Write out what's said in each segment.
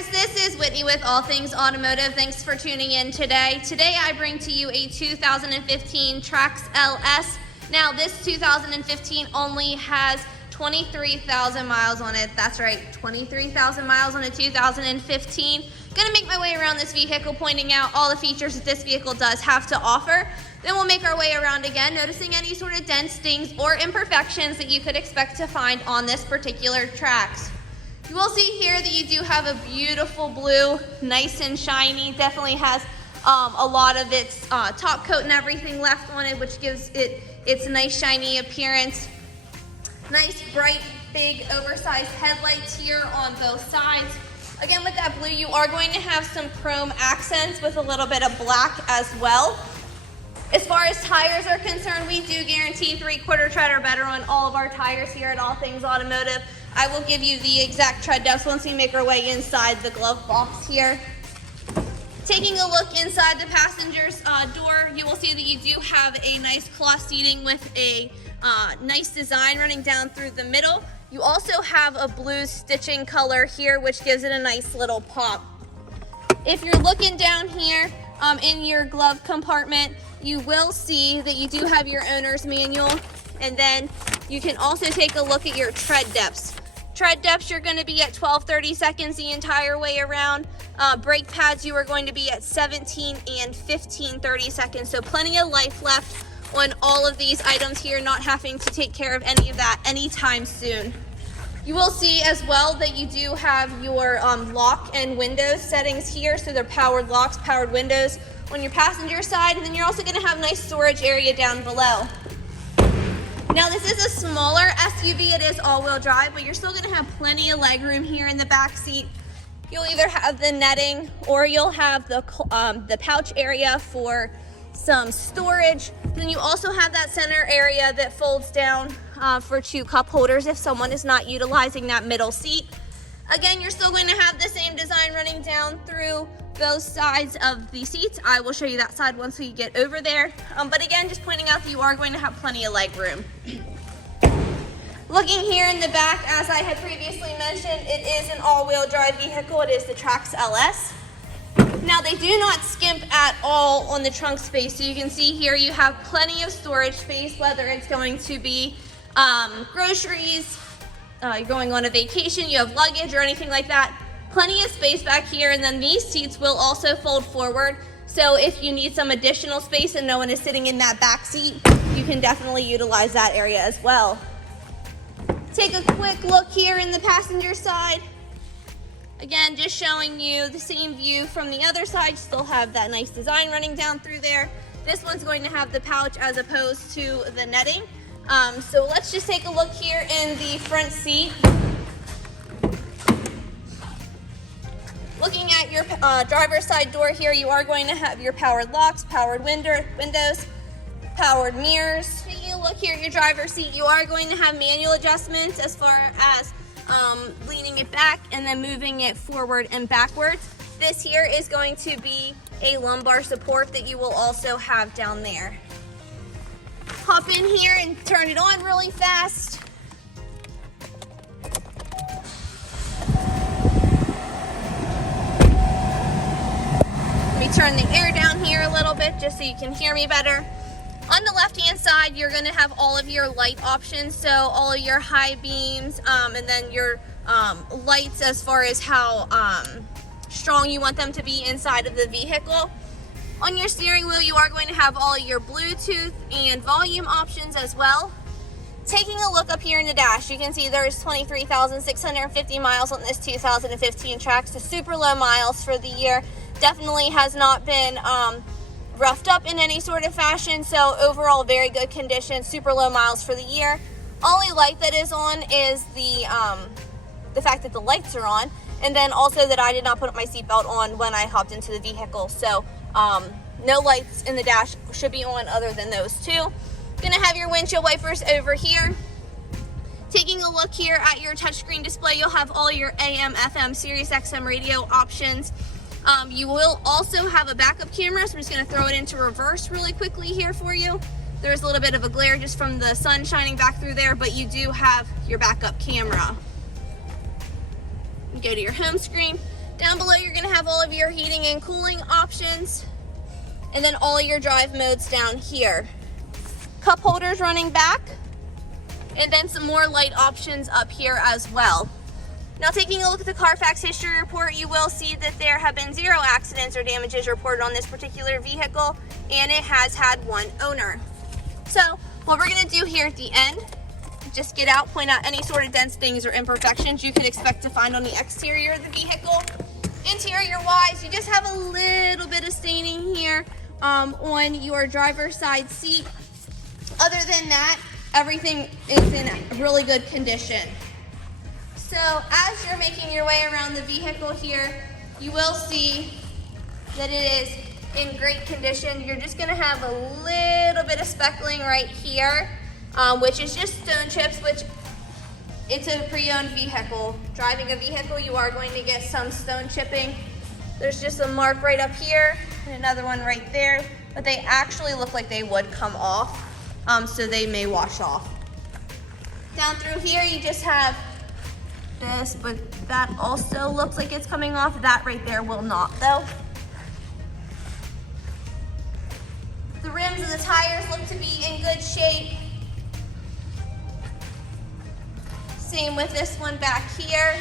guys, this is Whitney with All Things Automotive. Thanks for tuning in today. Today I bring to you a 2015 Trax LS. Now this 2015 only has 23,000 miles on it. That's right, 23,000 miles on a 2015. Gonna make my way around this vehicle, pointing out all the features that this vehicle does have to offer. Then we'll make our way around again, noticing any sort of dents, stings, or imperfections that you could expect to find on this particular Trax. You will see here that you do have a beautiful blue, nice and shiny. Definitely has a lot of its top coat and everything left on it, which gives it its nice shiny appearance. Nice, bright, big, oversized headlights here on both sides. Again, with that blue, you are going to have some chrome accents with a little bit of black as well. As far as tires are concerned, we do guarantee 3/4 tread or better on all of our tires here at All Things Automotive. I will give you the exact tread depths once we make our way inside the glove box here. Taking a look inside the passenger's door, you will see that you do have a nice cloth seating with a nice design running down through the middle. You also have a blue stitching color here, which gives it a nice little pop. If you're looking down here in your glove compartment, you will see that you do have your owner's manual, and then you can also take a look at your tread depths. Tread depths, you're going to be at 12-30 seconds the entire way around. Brake pads, you are going to be at 17 and 15-30 seconds. So plenty of life left on all of these items here, not having to take care of any of that anytime soon. You will see as well that you do have your lock and windows settings here. So they're powered locks, powered windows on your passenger side. And then you're also going to have a nice storage area down below. Now this is a smaller SUV, it is all-wheel drive, but you're still gonna have plenty of leg room here in the back seat. You'll either have the netting or you'll have the pouch area for some storage. Then you also have that center area that folds down for 2 cup holders if someone is not utilizing that middle seat. Again, you're still going to have the same design running down through both sides of the seats. I will show you that side once we get over there. But again, just pointing out that you are going to have plenty of leg room. Looking here in the back, as I had previously mentioned, it is an all-wheel drive vehicle. It is the Trax LS. Now they do not skimp at all on the trunk space. So you can see here you have plenty of storage space, whether it's going to be groceries, you're going on a vacation, you have luggage or anything like that. Plenty of space back here, and then these seats will also fold forward. So if you need some additional space and no one is sitting in that back seat, you can definitely utilize that area as well. Take a quick look here in the passenger side. Again, just showing you the same view from the other side. Still have that nice design running down through there. This one's going to have the pouch as opposed to the netting. So let's just take a look here in the front seat. Looking at your driver's side door here, you are going to have your powered locks, powered windows, powered mirrors. Taking a look here at your driver's seat, you are going to have manual adjustments as far as leaning it back and then moving it forward and backwards. This here is going to be a lumbar support that you will also have down there. Hop in here and turn it on really fast. Let me turn the air down here a little bit just so you can hear me better. On the left-hand side, you're going to have all of your light options, so all of your high beams, and then your lights as far as how strong you want them to be inside of the vehicle. On your steering wheel, you are going to have all of your Bluetooth and volume options as well. Taking a look up here in the dash, you can see there's 23,650 miles on this 2015 Trax, so super low miles for the year. Definitely has not been roughed up in any sort of fashion, so overall very good condition, super low miles for the year. Only light that is on is the fact that the lights are on, and then also that I did not put my seatbelt on when I hopped into the vehicle. So no lights in the dash should be on other than those two. Gonna have your windshield wipers over here. Taking a look here at your touchscreen display, you'll have all your AM, FM, Sirius XM radio options. You will also have a backup camera, so I'm just going to throw it into reverse really quickly here for you. There's a little bit of a glare just from the sun shining back through there, but you do have your backup camera. You go to your home screen. Down below, you're gonna have all of your heating and cooling options, and then all of your drive modes down here. Cup holders running back, and then some more light options up here as well. Now, taking a look at the CARFAX history report, you will see that there have been 0 accidents or damages reported on this particular vehicle, and it has had 1 owner. So what we're gonna do here at the end, just get out, point out any sort of dents, things, or imperfections you could expect to find on the exterior of the vehicle. Interior-wise, you just have a little bit of staining here on your driver's side seat. Other than that, everything is in really good condition. So as you're making your way around the vehicle here, you will see that it is in great condition. You're just gonna have a little bit of speckling right here, which is just stone chips, which it's a pre-owned vehicle. Driving a vehicle, you are going to get some stone chipping. There's just a mark right up here and another one right there, but they actually look like they would come off, so they may wash off. Down through here, you just have this, but that also looks like it's coming off. That right there will not, though. The rims and the tires look to be in good shape. Same with this one back here.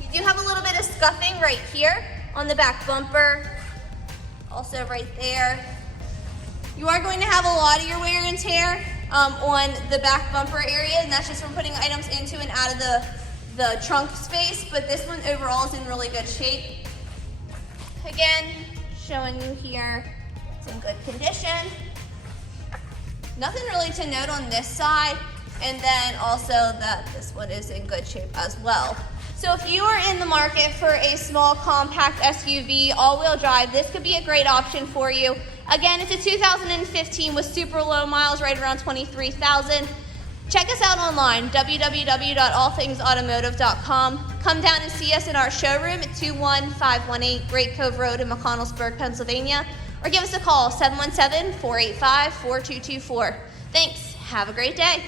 You do have a little bit of scuffing right here on the back bumper, also right there. You are going to have a lot of your wear and tear on the back bumper area, and that's just from putting items into and out of the trunk space, but this one overall is in really good shape. Again, showing you here, it's in good condition. Nothing really to note on this side, and then also that this one is in good shape as well. So if you are in the market for a small compact SUV, all-wheel drive, this could be a great option for you. Again, it's a 2015 with super low miles, right around 23,000. Check us out online, www.allthingsautomotive.com. Come down and see us in our showroom at 21518 Great Cove Road in McConnellsburg, Pennsylvania, or give us a call, 717-485-4224. Thanks. Have a great day.